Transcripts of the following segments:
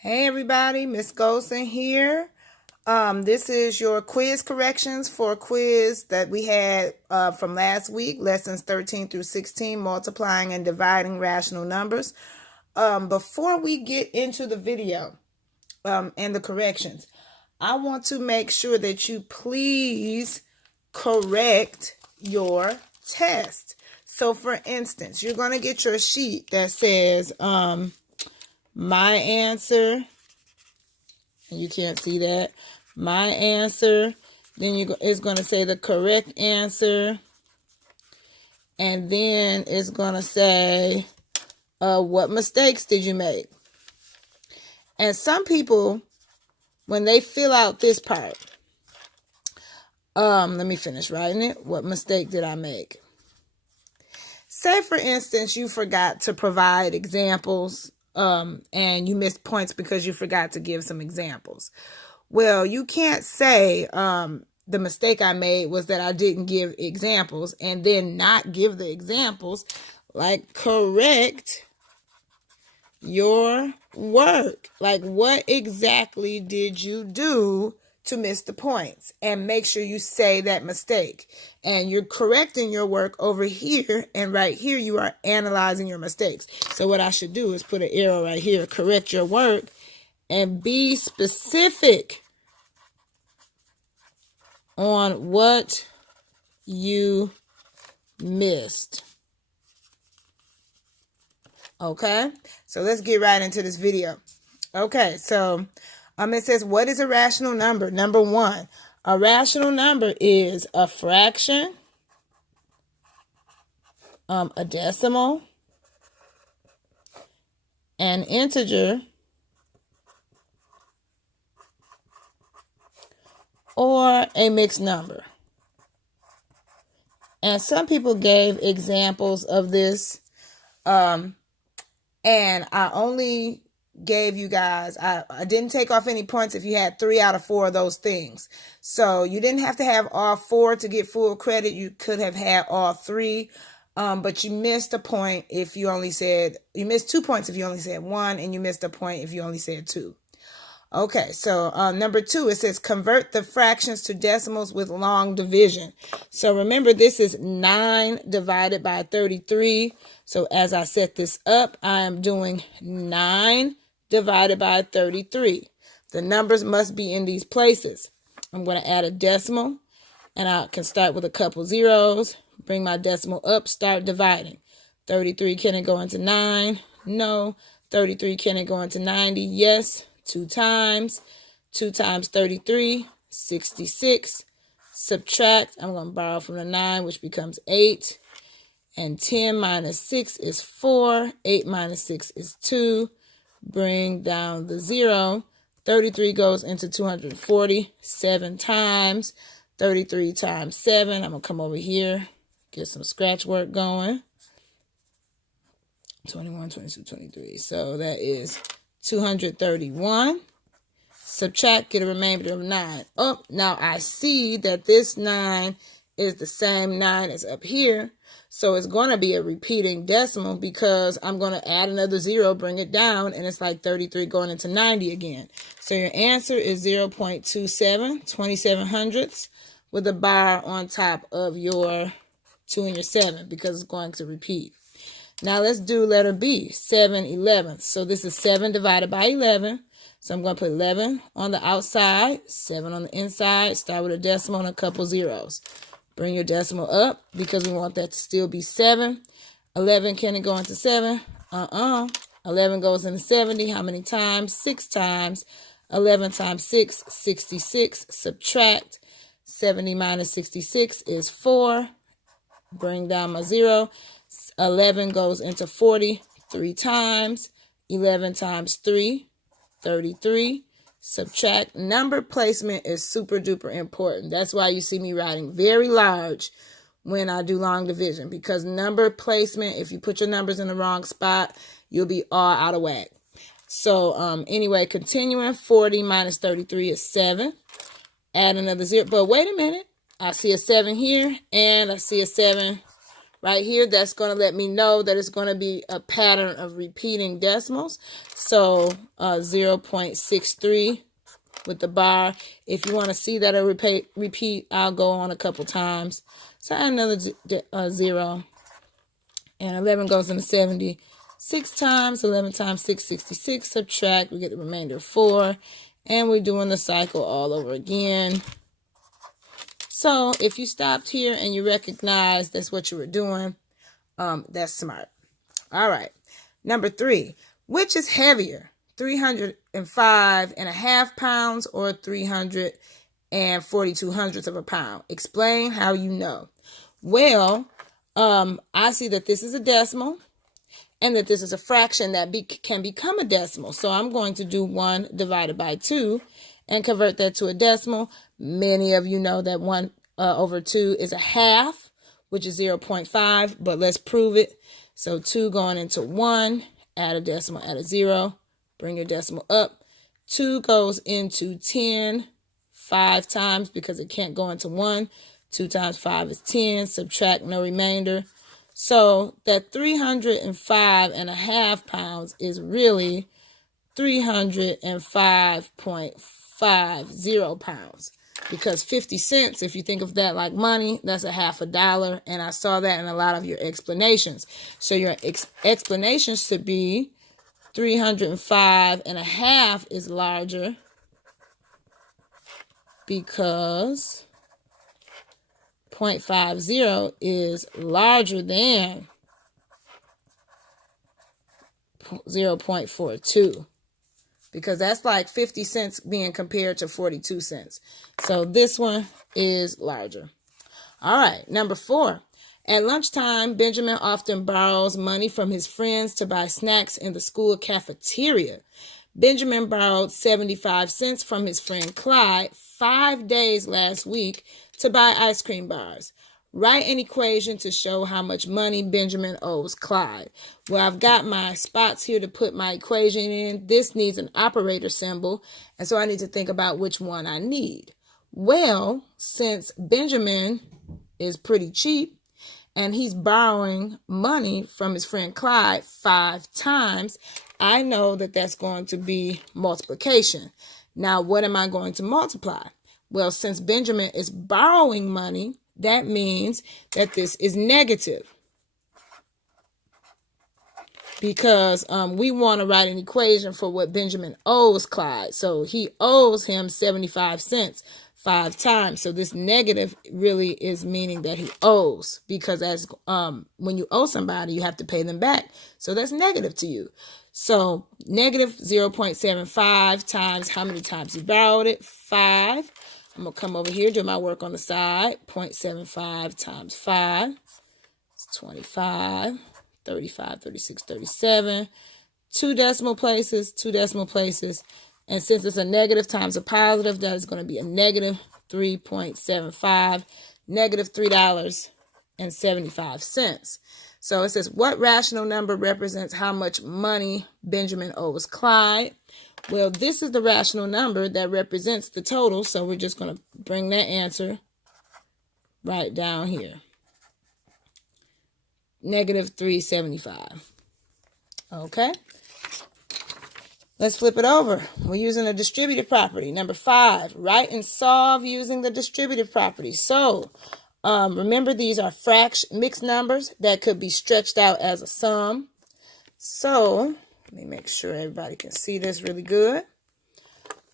Hey everybody, Miss Golson here. This is your quiz corrections for a quiz that we had from last week, lessons 13 through 16, multiplying and dividing rational numbers. Before we get into the video and the corrections, I want to make sure that you please correct your test. So for instance, you're going to get your sheet that says my answer, and you can't see that, my answer, then it's going to say the correct answer, and then it's going to say what mistakes did you make. And some people, when they fill out this part, let me finish writing it. What mistake did I make? Say for instance you forgot to provide examples and you missed points because you forgot to give some examples. Well, you can't say the mistake I made was that I didn't give examples and then not give the examples. Like, correct your work. Like, what exactly did you do to miss the points? And make sure you say that mistake. And you're correcting your work over here, and right here you are analyzing your mistakes. So what I should do is put an arrow right here, correct your work, and be specific on what you missed. Okay, so let's get right into this video. Okay, so it says, what is a rational number? Number one, a rational number is a fraction, a decimal, an integer, or a mixed number. And some people gave examples of this, and I only gave you guys, I didn't take off any points if you had 3 out of 4 of those things. So you didn't have to have all 4 to get full credit. You could have had all 3, but you missed a point if you only said, you missed 2 points if you only said 1, and you missed a point if you only said 2. Okay, so number 2, it says convert the fractions to decimals with long division. So remember, this is 9 divided by 33. So as I set this up, I am doing 9 divided by 33. The numbers must be in these places. I'm going to add a decimal, and I can start with a couple zeros, bring my decimal up, start dividing. 33, can it go into 9? No. 33, can it go into 90? Yes. 2 times. 2 times 33, 66. Subtract, I'm going to borrow from the 9, which becomes 8. And 10 minus 6 is 4. 8 minus 6 is 2. Bring down the 0. 33 goes into 240 7 times. 33 times 7. I'm going to come over here, get some scratch work going. 21, 22, 23. So that is 231. Subtract, get a remainder of 9. Oh, now I see that this 9 is the same 9 as up here. So it's going to be a repeating decimal because I'm going to add another 0, bring it down, and it's like 33 going into 90 again. So your answer is 0.27, 27 hundredths, with a bar on top of your 2 and your 7 because it's going to repeat. Now let's do letter B, 7 11ths. So this is 7 divided by 11. So I'm going to put 11 on the outside, 7 on the inside, start with a decimal and a couple zeros. Bring your decimal up because we want that to still be 7. 11, can it go into 7? 11 goes into 70. How many times? 6 times. 11 times 6, 66. Subtract. 70 minus 66 is 4. Bring down my 0. 11 goes into 40 3 times. 11 times 3, 33. Subtract. Number placement is super duper important. That's why you see me writing very large when I do long division, because number placement, if you put your numbers in the wrong spot, you'll be all out of whack. So anyway, continuing, 40 minus 33 is 7. Add another 0. But wait a minute. I see a 7 here, and I see a 7 right here, that's going to let me know that it's going to be a pattern of repeating decimals. So 0.63 with the bar. If you want to see that I repeat, I'll go on a couple times. So add another 0. And 11 goes into 70 6 times. 11 times 6, 66. Subtract, we get the remainder of 4. And we're doing the cycle all over again. So if you stopped here and you recognize that's what you were doing, that's smart. All right. Number 3, which is heavier, 305.5 pounds or 342 hundredths of a pound? Explain how you know. Well, I see that this is a decimal and that this is a fraction that can become a decimal. So I'm going to do 1 divided by 2 and convert that to a decimal. Many of you know that 1 over 2 is a half, which is 0.5, but let's prove it. So 2 going into 1, add a decimal, add a 0, bring your decimal up. 2 goes into 10 5 times because it can't go into 1. 2 times 5 is 10, subtract, no remainder. So that 305.5 pounds is really 305.50 pounds. Because 50 cents, if you think of that like money, that's a half a dollar. And I saw that in a lot of your explanations. So your explanation should be 305.5 is larger because 0.50 is larger than 0.42. Because that's like 50 cents being compared to 42 cents. So this one is larger. All right, number 4. At lunchtime, Benjamin often borrows money from his friends to buy snacks in the school cafeteria. Benjamin borrowed 75 cents from his friend Clyde 5 days last week to buy ice cream bars. Write an equation to show how much money Benjamin owes Clyde. Well, I've got my spots here to put my equation in. This needs an operator symbol, and so I need to think about which one I need. Well, since Benjamin is pretty cheap, and he's borrowing money from his friend Clyde 5 times, I know that that's going to be multiplication. Now, what am I going to multiply? Well, since Benjamin is borrowing money, that means that this is negative. Because we want to write an equation for what Benjamin owes Clyde. So he owes him 75 cents 5 times. So this negative really is meaning that he owes. Because as when you owe somebody, you have to pay them back. So that's negative to you. So negative 0.75 times how many times he borrowed it? 5. I'm going to come over here, do my work on the side. 0.75 times 5 is 25, 35, 36, 37. 2 decimal places, 2 decimal places. And since it's a negative times a positive, that is going to be a negative 3.75, negative $3.75. So it says, what rational number represents how much money Benjamin owes Clyde? Well, this is the rational number that represents the total, so we're just going to bring that answer right down here. Negative 375. Okay. Let's flip it over. We're using a distributive property. Number 5, write and solve using the distributive property. So, remember these are mixed numbers that could be stretched out as a sum. So, let me make sure everybody can see this really good.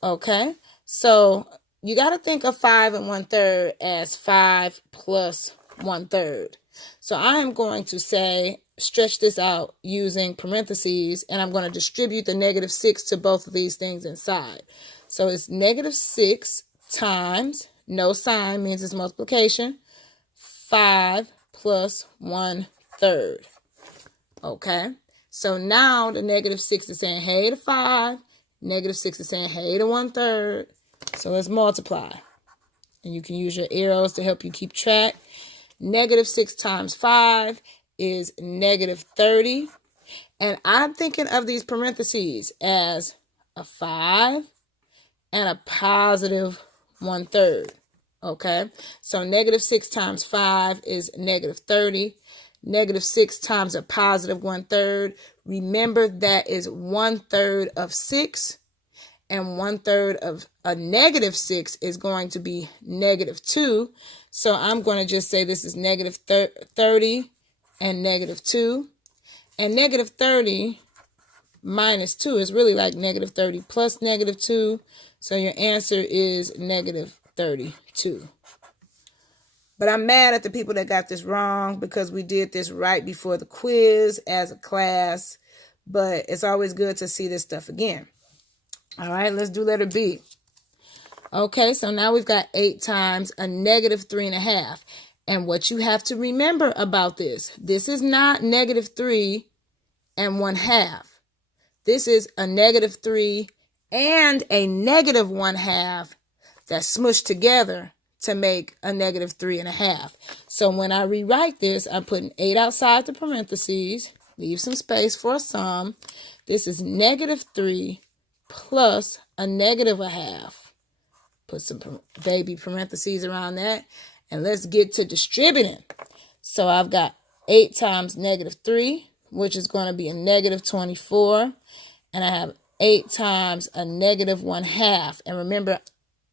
Okay, so you got to think of 5 1/3 as 5 plus 1/3. So I am going to say, stretch this out using parentheses, and I'm going to distribute the negative 6 to both of these things inside. So it's negative 6 times, no sign means it's multiplication, 5 plus 1/3. Okay. So now the negative 6 is saying, hey to 5. Negative 6 is saying, hey to 1/3. So let's multiply. And you can use your arrows to help you keep track. Negative 6 times 5 is negative 30. And I'm thinking of these parentheses as a 5 and a positive 1/3. Okay. So negative 6 times 5 is negative 30. Negative 6 times a positive 1/3. Remember, that is 1/3 of 6. And 1/3 of a negative 6 is going to be negative 2. So I'm going to just say this is negative 30 and negative 2. And negative 30 minus 2 is really like negative 30 plus negative 2. So your answer is negative 32. But I'm mad at the people that got this wrong because we did this right before the quiz as a class. But it's always good to see this stuff again. All right, let's do letter B. Okay, so now we've got 8 times a negative 3.5. And what you have to remember about this is not negative 3 and 1/2. This is a negative 3 and a negative 1/2 that's smushed together to make a negative 3.5. So when I rewrite this, I'm putting 8 outside the parentheses, leave some space for a sum. This is negative 3 plus a negative 1/2. Put some baby parentheses around that. And let's get to distributing. So I've got 8 times negative 3, which is going to be a negative 24. And I have 8 times a negative 1/2. And remember,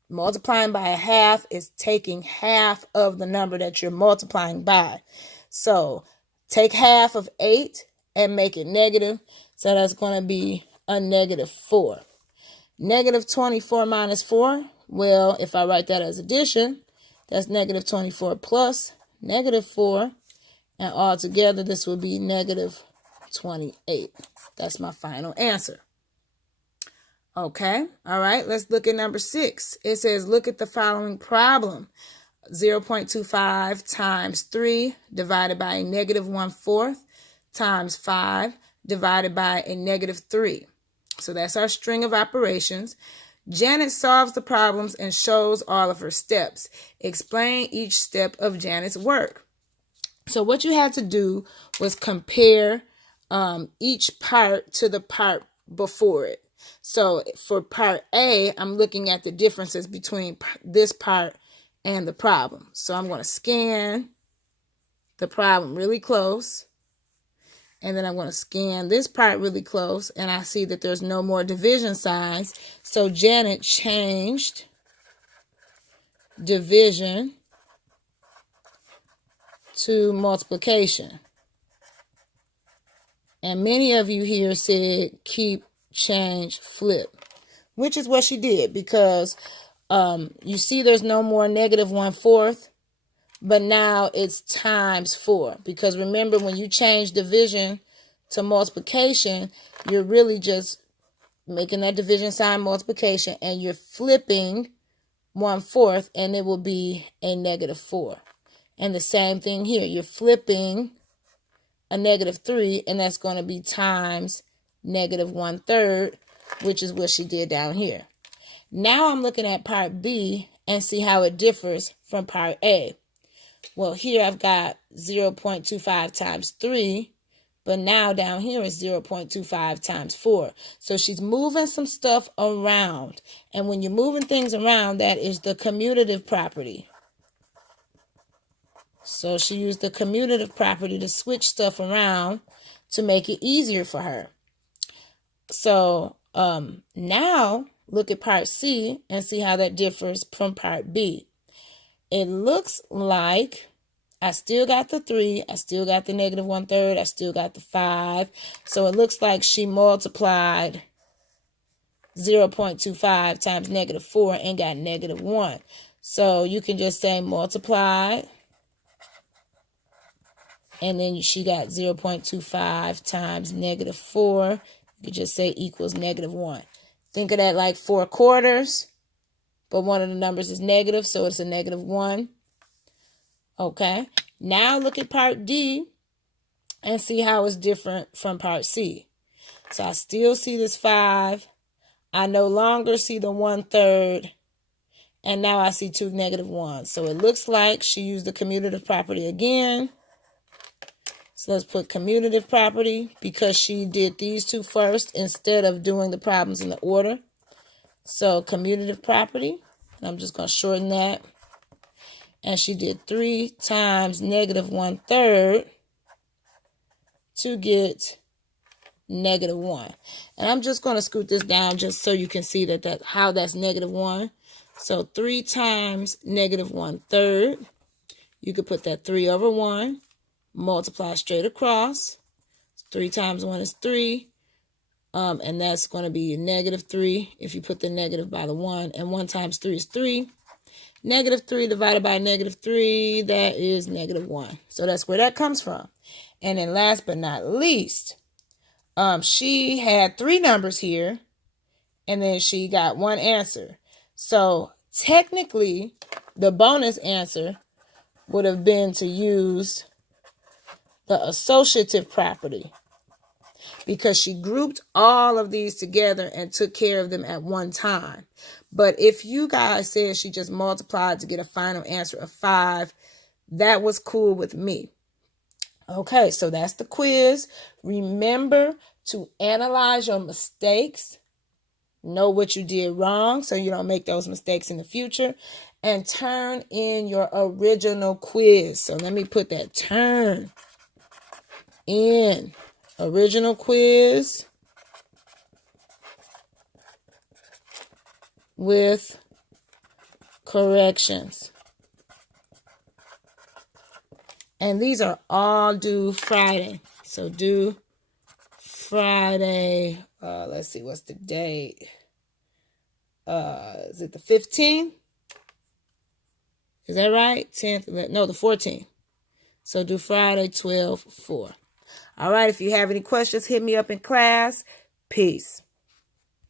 multiplying by a half is taking half of the number that you're multiplying by. So take half of 8 and make it negative. So that's going to be a negative 4. Negative 24 minus 4. Well, if I write that as addition, that's negative 24 plus negative 4. And altogether, this will be negative 28. That's my final answer. Okay, all right, let's look at number 6. It says, look at the following problem. 0.25 times 3 divided by a negative 1/4 times 5 divided by a negative 3. So that's our string of operations. Janet solves the problems and shows all of her steps. Explain each step of Janet's work. So what you had to do was compare each part to the part before it. So for part A, I'm looking at the differences between this part and the problem. So I'm going to scan the problem really close. And then I'm going to scan this part really close. And I see that there's no more division signs. So Janet changed division to multiplication. And many of you here said keep, change, flip, which is what she did, because you see there's no more negative 1/4, but now it's times 4. Because remember, when you change division to multiplication, you're really just making that division sign multiplication, and you're flipping 1/4, and it will be a negative 4. And the same thing here, you're flipping a negative 3, and that's going to be times negative 1/3, which is what she did down here. Now I'm looking at part B and see how it differs from part A. Well, here I've got 0.25 times 3, but now down here is 0.25 times 4. So she's moving some stuff around. And when you're moving things around, that is the commutative property. So she used the commutative property to switch stuff around to make it easier for her. So now look at part C and see how that differs from part B. It looks like I still got the 3, I still got the negative 1/3, I still got the 5. So it looks like she multiplied 0.25 times negative 4 and got negative 1. So you can just say multiplied, and then she got 0.25 times negative 4. You could just say equals negative 1. Think of that like 4 quarters, but one of the numbers is negative, so it's a negative 1. Okay, now look at part D and see how it's different from part C. So I still see this 5. I no longer see the 1/3, and now I see 2 negative 1s. So it looks like she used the commutative property again. So let's put commutative property because she did these two first instead of doing the problems in the order. So commutative property, and I'm just going to shorten that. And she did 3 times negative 1/3 to get -1. And I'm just going to scoot this down just so you can see that how that's -1. So 3 times -1/3. You could put that 3 over 1, multiply straight across. 3 times 1 is 3. And that's going to be -3 if you put the negative by the 1. And 1 times 3 is 3. -3 divided by -3, that is -1. So that's where that comes from. And then last but not least, she had 3 numbers here, and then she got 1 answer. So technically, the bonus answer would have been to use the associative property, because she grouped all of these together and took care of them at one time. But if you guys said she just multiplied to get a final answer of 5, that was cool with me. Okay, so that's the quiz. Remember to analyze your mistakes. Know what you did wrong so you don't make those mistakes in the future. And turn in your original quiz. So let me put that, turn in original quiz with corrections. And these are all due Friday. So due Friday, let's see, what's the date? Is it the 15th? Is that right? 10th? No, the 14th. So due Friday, 12/4. All right, if you have any questions, hit me up in class. Peace.